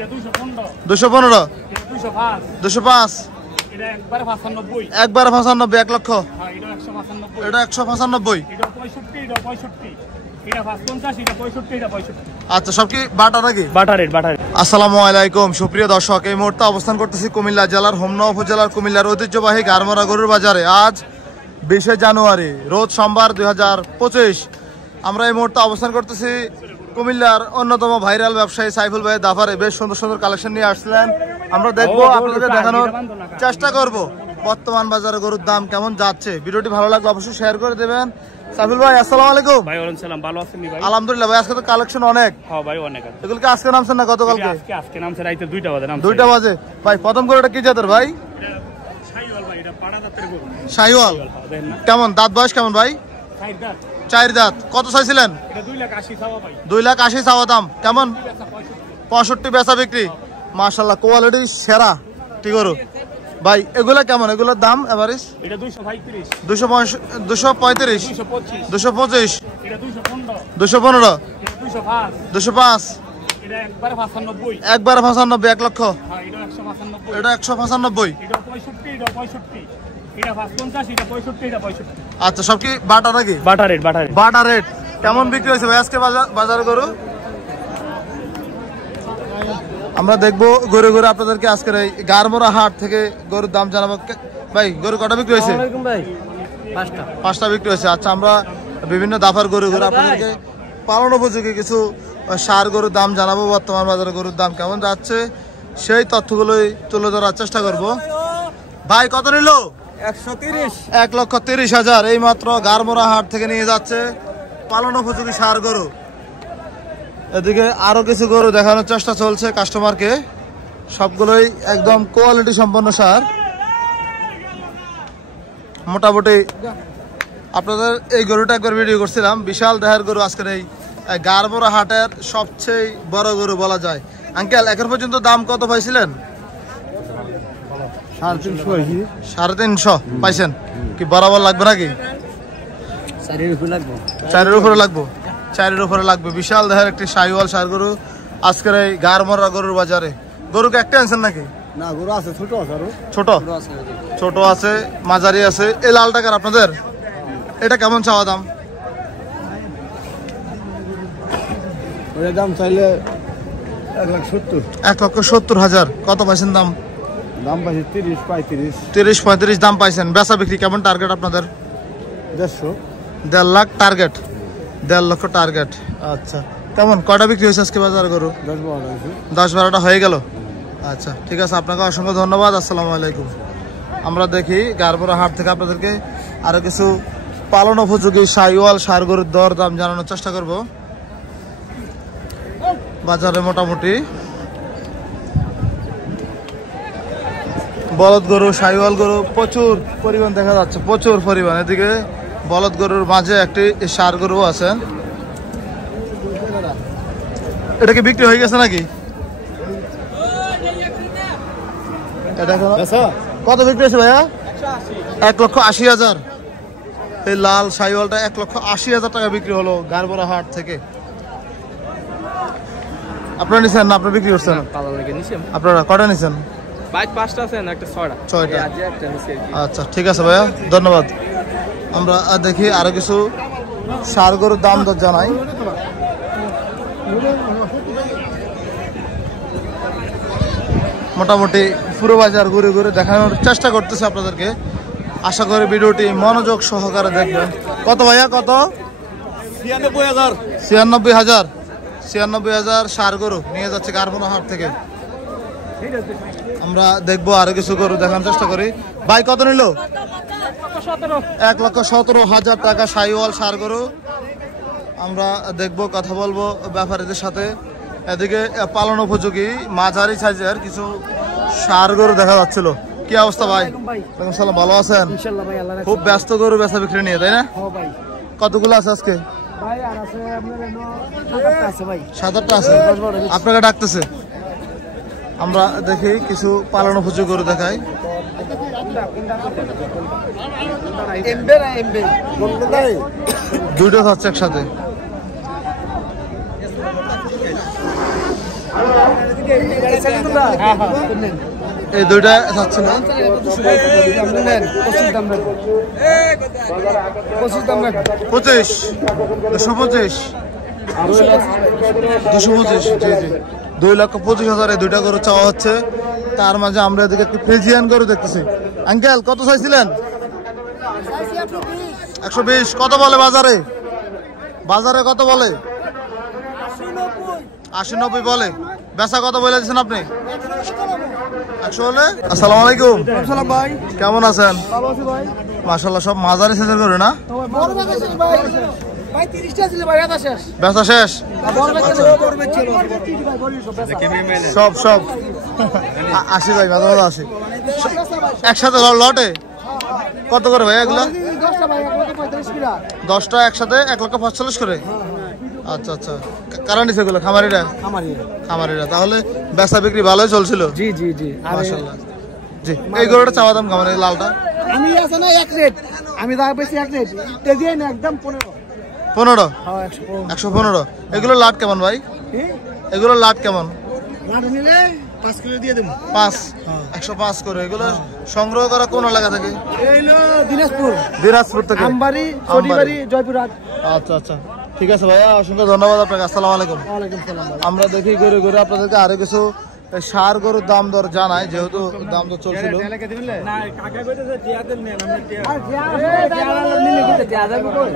215, 205, একবারে 95, 1 লক্ষ, এটা 195, আচ্ছা সব কি বাটা নাকি? বাটা রেট, বাটা রেট। আসসালামু আলাইকুম সুপ্রিয় দর্শক, এই মুহূর্তে অবস্থান করতেছি কুমিল্লা জেলার হোমনা উপজেলার কুমিল্লার ঐতিহ্যবাহী গারমরা গরুর বাজারে। আজ 20 জানুয়ারি, রোজ সোমবার 2025। আমরা এই মুহূর্তে অবস্থান করতেছি কুমিল্লার অন্যতম ভাইরাল ব্যবসায়ী সাইফুল ভাইয়ের দাফারে। বেশ সুন্দর সুন্দর কালেকশন নিয়ে আসছিলেন, আমরা দেখবো, আপনাদেরকে দেখানোর চেষ্টা করব বর্তমান বাজারে গরুর দাম কেমন যাচ্ছে। ভিডিওটি ভালো লাগলে অবশ্যই শেয়ার করে দেবেন। সাইফুল ভাই আসসালামু আলাইকুম। ভাই ওয়ালাইকুম সালাম, ভালো আছেন ভাই? আলহামদুলিল্লাহ ভাই, আজকে তো কালেকশন অনেক। হ্যাঁ ভাই অনেক আছে। এগুলো কি আজকে নামছেন না গতকালকে? আজকে নামছে রাইতে 2টা বাজে নামছে। 2টা বাজে। ভাই প্রথম গরুটা কি জাতের ভাই? শাহিওয়াল ভাই, এটা পাড়া জাতের গরু। শাহিওয়াল। কেমন দাঁত বয়স কেমন ভাই? 4 দাঁত। 4 দাঁত। কত চাইছিলেন? এটা 2,80,000 চাওয়া ভাই। 2,80,000 চাওয়া দাম। কেমন? 65 বেচা বিক্রি। মাশাআল্লাহ কোয়ালিটি সেরা। ঠিক গরু ভাই। এগুলা কেমন? এগুলোর দাম এভারেজ? এটা 235, 235, 225, 225, এটা 215, 215, এটা 205, 205, এটা একবারে 95, একবারে 95, 1 লক্ষ, হ্যাঁ এটা 195, এটা 195, এটা 65, এটা 65, এটা 55, এটা 65, এটা 65। আচ্ছা সব কি বাটা নাকি? বাটা রেট, বাটা রেট। বাটা রেট। কেমন বিক্রি হয়েছে ভাই আজকে বাজারে গরু? আমরা দেখবো ঘুরে ঘুরে আপনাদেরকে আজকের এই গারমরা হাট থেকে গরুর দাম জানাবো। ভাই গরু কটা বিক্রি হয়েছে? ভাই 5টা বিক্রি হয়েছে। আচ্ছা আমরা বিভিন্ন দাফার গরু ঘুরে আপনাদেরকে পালন উপযোগী কিছু সার গরুর দাম জানাবো, বর্তমান বাজারে গরুর দাম কেমন যাচ্ছে সেই তথ্যগুলোই তুলে ধরার চেষ্টা করব। ভাই কত নিল? 130, 1,30,000 এই মাত্র গারমরা হাট থেকে নিয়ে যাচ্ছে পালন উপযোগী সার গরু। এদিকে আরো কিছু গরু দেখানোর চেষ্টা চলছে কাস্টমারকে, সবগুলোই একদম কোয়ালিটি সম্পন্ন সার। মোটামুটি আপনাদের এই গরুটা একবার ভিডিও করছিলাম, বিশাল দেহের গরু। আজকের এই গারমরা হাটের সবচেয়ে বড় গরু বলা যায়। আঙ্কেল এখন পর্যন্ত দাম কত পাইছিলেন? 350 পাইছেন। কি বরাবর লাগবে নাকি? 4-এর উপরে লাগবে। 4-এর উপরে লাগবে। বিশাল দেহের একটি শাহিওয়াল সার গরু আজকের এই গারমরা গরুর বাজারে। গরুকে একটা আনছেন নাকি? না, গরু আছে, ছোট আছে, ছোট ছোট আছে, মাঝারি আছে। এই লাল টাকার আপনাদের এটা কেমন চাওয়া দাম? ওর দাম চাইলে 1,70,000। 1,70,000। কত পাইছেন দাম? দাম পাইছে 30-35। 30-35 দাম পাইছেন। বেচা বিক্রি কেমন টার্গেট আপনাদের? 150। 1.5 লাখ টার্গেট, 1.5 লক্ষ টার্গেট। আচ্ছা কেমন কয়টা বিক্রি হয়েছে আজকে বাজার গরু? 10-12টা হয়ে গেল। আচ্ছা ঠিক আছে, আপনাকে অসংখ্য ধন্যবাদ। আসসালামু আলাইকুম। আমরা দেখি গারমরা হাট থেকে আপনাদেরকে আরো কিছু পালন উপযোগী শাহিওয়াল সার গরুর দর দাম জানানোর চেষ্টা করব। বাজারে মোটামুটি বলদ গরু, শাহিওয়াল গরু প্রচুর পরিমাণ দেখা যাচ্ছে, প্রচুর পরিমাণ। এদিকে বলদ গরুর মাঝে একটি সার গরু আছেন। এটা কি বিক্রি হয়ে গেছে নাকি? এটা কত বিক্রি হয়েছে ভাইয়া? 1,80,000। এই লাল শাহিওয়ালটা 1,80,000 টাকা বিক্রি হলো গারমরা হাট থেকে। আপনারা নিছেন না আপনারা বিক্রি করছেন? আপনারা কটা নিছেন? 5টা আছে না, একটা 6টা। আচ্ছা ঠিক আছে ভাইয়া, ধন্যবাদ। আমরা দেখি আরো কিছু সার গরুর দাম দর জানাই। মোটামুটি পুরো বাজার ঘুরে ঘুরে দেখানোর চেষ্টা করতেছে আপনাদেরকে। আশা করি ভিডিওটি মনোযোগ সহকারে দেখবেন। কত ভাইয়া কত? 96,000। 96,000। 96,000 সার গরু নিয়ে যাচ্ছে গারমরা হাট থেকে। আমরা দেখবো আরো কিছু গরু দেখানোর চেষ্টা করি। ভাই কত নিল? 1,17,000 টাকা শাহিওয়াল সার গরু। আমরা দেখবো, কথা বলবো ব্যাপারীদের সাথে। এদিকে পালন উপযোগী মাঝারি সাইজের কিছু সার গরু দেখা যাচ্ছিল। কি অবস্থা ভাই? ওয়ালাইকুম সালাম, ভালো আছেন? খুব ব্যস্ত গরু বেচা বিক্রি নিয়ে, তাই না? কতগুলো আছে আজকে? 7-8টা আছে। আপনাকে ডাকতেছে। আমরা দেখি কিছু পালন উপযোগী গরু দেখাই। দুইটা হচ্ছে একসাথে। এই দুইটা যাচ্ছে না 25 225 225 জি জি 2,25,000 এই দুইটা গরু চাওয়া হচ্ছে। তার মাঝে আমরা এদিকে একটু ফ্রিজিয়ান গরু দেখতেছি। আঙ্কেল কত চাইছিলেন? 120। কত বলে বাজারে? বাজারে কত বলে? 80-90 বলে। বেচা কত বলে দিচ্ছেন আপনি? 100 বলে। আসসালামু আলাইকুম ভাই কেমন আছেন? মাশাআল্লাহ সব মাঝারি সাইজের গরু না? বেচা শেষ সব সব 80 ভাই মাঝে মাঝে 80 একসাথে লটে কত করে ভাই এগুলো? 10টা একসাথে 1,45,000 করে। আচ্ছা আচ্ছা কারণ নিছে এগুলো খামারিরা? খামারিরা। তাহলে বেচা বিক্রি ভালোই চলছিল? জি জি জি মাশাআল্লাহ। জি এই গরুটা চাওয়া দাম কেমন? এই লালটা আমি আছে না এক রেট, আমি দাম বেশি এক রেট তেজি না একদম 15 হ্যাঁ 115। এগুলো লাট কেমন ভাই? এগুলো লাট কেমন? লাট নিলে 5 কিলো দিয়ে দেব। 5 105 করে। এগুলো সংগ্রহ করা কোন এলাকা থেকে? এইলো দিনাজপুর। দিনাজপুর থেকে। আমবাড়ি, চটিবাড়ি, জয়পুরহাট। আচ্ছা আচ্ছা ঠিক আছে ভাইয়া, অসংখ্য ধন্যবাদ আপনাকে। আসসালামু আলাইকুম। ওয়ালাইকুম সালাম। আমরা দেখি গরু গরু আপনাদেরকে আরো কিছু সার গরুর দাম দর জানাই, যেহেতু দাম দর চলছিল। না কাকা কইতেছে টিয়া দেন নেন আমরা টিয়া আর যা নিলে কিন্তু যা যাবে কই